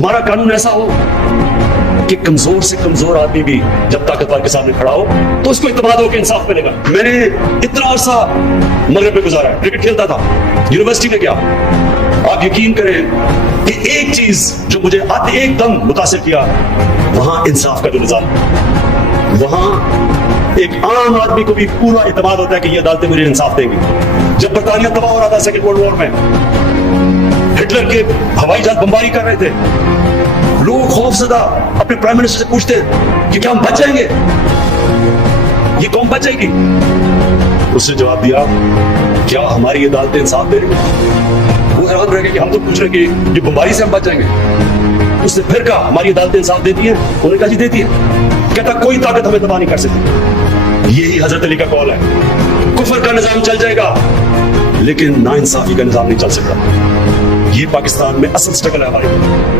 ہمارا قانون ایسا ہو کہ کمزور سے کمزور آدمی بھی جب طاقتور کے سامنے کھڑا ہو تو اس کو اعتماد ہو کہ انصاف ملے گا. میں نے اتنا عرصہ مغرب میں گزارا ہے, کرکٹ کھیلتا تھا, یونیورسٹی میں گیا. آپ یقین کریں کہ ایک چیز جو مجھے ایک دم متاثر کیا, وہاں انصاف کا جو نظام, وہاں ایک عام آدمی کو بھی پورا اعتماد ہوتا ہے کہ یہ عدالتیں مجھے انصاف دیں گی. جب برطانیہ تباہ ہو رہا تھا سیکنڈ ورلڈ وار میں, ہٹلر کے ہوائی جہاز بمباری کر رہے تھے, لوگ خوف زدہ اپنے پرائم منسٹر سے پوچھتے ہیں کہ کیا ہم بچ جائیں گے, یہ قوم بچ جائے گی؟ اس نے جواب دیا, کیا ہماری عدالتیں انصاف دے رہی ہیں؟ وہ حیران رہ گئے کہ ہم تو پوچھ رہے کہ یہ بمباری سے ہم بچ جائیں گے. اس نے پھر کہا, ہماری عدالتیں انصاف دیتی ہیں؟ انہوں نے کہا جی دیتی ہے. کہتا کوئی طاقت ہمیں تباہ نہیں کر سکتی. یہی حضرت علی کا قول ہے, کفر کا نظام چل جائے گا لیکن ناانصافی کا نظام نہیں چل سکتا. یہ پاکستان میں اصل سٹرگل ہے ہماری.